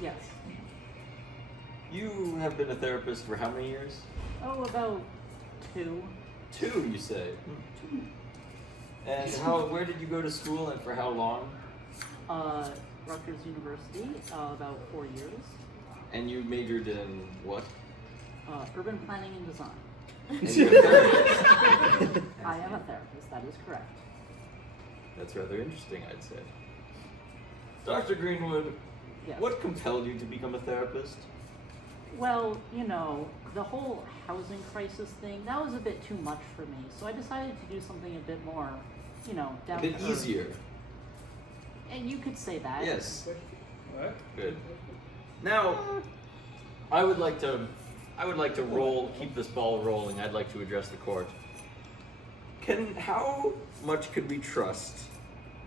Yes. You have been a therapist for how many years? Oh, about 2. 2, you say? And where did you go to school and for how long? Rutgers University, about 4 years. And you majored in what? Urban planning and design. And you're a therapist. I am a therapist, that is correct. That's rather interesting, I'd say. Dr. Greenwood, Yes. what compelled you to become a therapist? Well, the whole housing crisis thing, that was a bit too much for me. So I decided to do something a bit more, down A bit to earth. easier. And you could say that. Yes. What? Good. Now, I would like to keep this ball rolling. I'd like to address the court. How much could we trust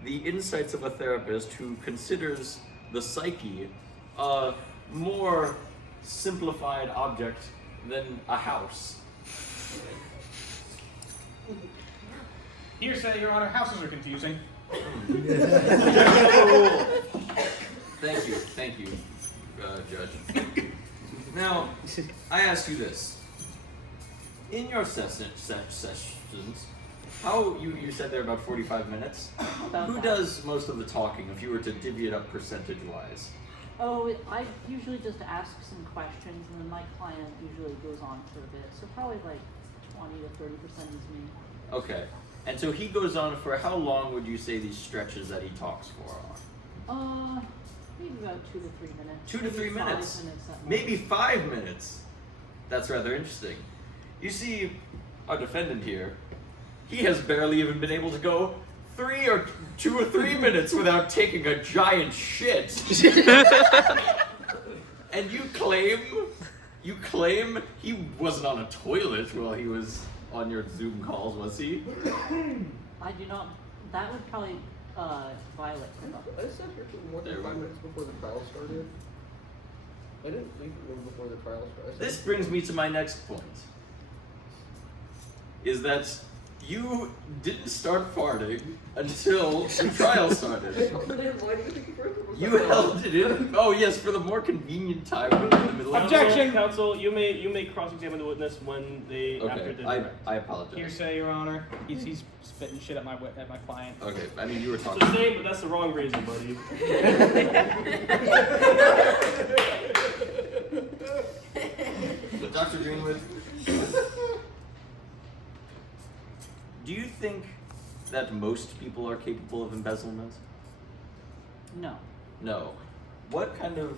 the insights of a therapist who considers the psyche a more simplified object than a house? Hearsay, Your Honor, houses are confusing. Thank you, Judge. Now, I ask you this. In your sessions, you said they're about 45 minutes. Who does most of the talking if you were to divvy it up percentage-wise? Oh, I usually just ask some questions, and then my client usually goes on for a bit. So probably like 20 to 30% is me. Okay. And so he goes on for how long would you say these stretches that he talks for are? Maybe about 2 to 3 minutes. 2 to 3 Maybe 5 minutes. at most. Maybe 5 minutes. That's rather interesting. You see, our defendant here, he has barely even been able to go 2 or 3 minutes without taking a giant shit. And you claim he wasn't on a toilet while he was on your Zoom calls, was he? I do not. That would probably violate the law. I sat here for more than 5 minutes before the trial started. I didn't leave the room before the trial started. This brings me to my next point. Is that you didn't start farting until the trial started. Why do you think You held it in. Oh yes, for the more convenient time in the middle. Objection! Counsel, you may cross-examine the witness when they after Okay, the I direct. apologize. Hearsay, Your Honor. He's spitting shit at my client. Okay, I mean you were It's talking. the same, but that's the wrong reason, buddy. Dr. Greenwood, do you think that most people are capable of embezzlement? No. No. What kind of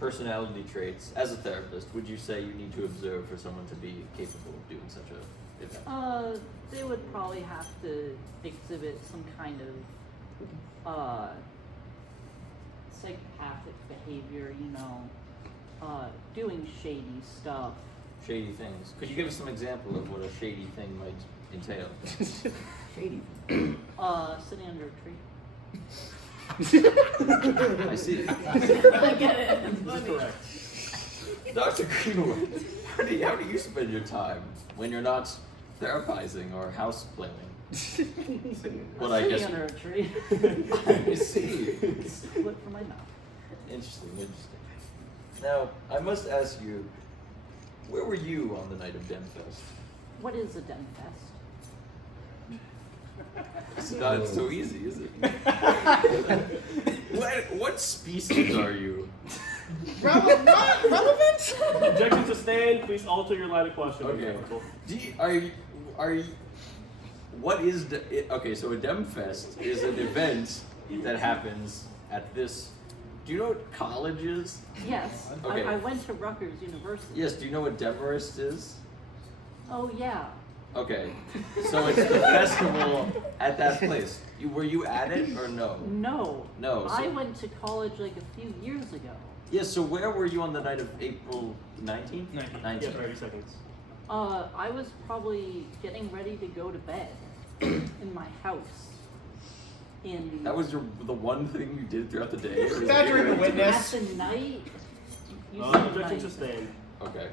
personality traits, as a therapist, would you say you need to observe for someone to be capable of doing such a event? They would probably have to exhibit some kind of psychopathic behavior, doing shady stuff. Shady things. Could you give us some example of what a shady thing might entail? Shady. Sitting under a tree. I see. I get it. This is correct. Dr. Greenwood, how do you spend your time when you're not therapizing or house planning? What I Sitting guess. under a tree. I see. Split from my mouth. Interesting. Now, I must ask you, where were you on the night of DemFest? What is a den fest? It's not so easy, is it? What species are you? Relevant? Objection sustained. Please alter your line of questioning. Okay. Counsel. Are you? What is okay? So a DemFest is an event that happens at this. Do you know what college is? Yes. Okay. I went to Rutgers University. Yes. Do you know what Demarest is? Oh yeah. Okay. So it's the festival at that place. Were you at it or no? No. No. I went to college like a few years ago. Yes. So where were you on the night of April 19th? 19th. Yeah, 30 seconds. I was probably getting ready to go to bed in my house. That was the one thing you did throughout the day? Or Exaggerate the At witness. the night. You said Objection night. sustained. Okay.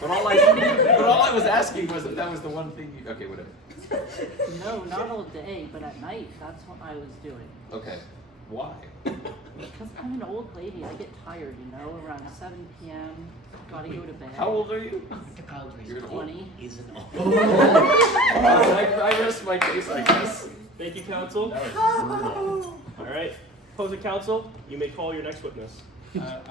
But all I was asking was if that was the one thing you... Okay, whatever. No, not all day, but at night. That's what I was doing. Okay. Why? Because I'm an old lady. I get tired, you know, around 7 p.m. Gotta go to bed. How old are you? You're 20. Isn't all. I rest my case, I guess. Thank you, counsel. That was brutal. All right. Opposing counsel, you may call your next witness.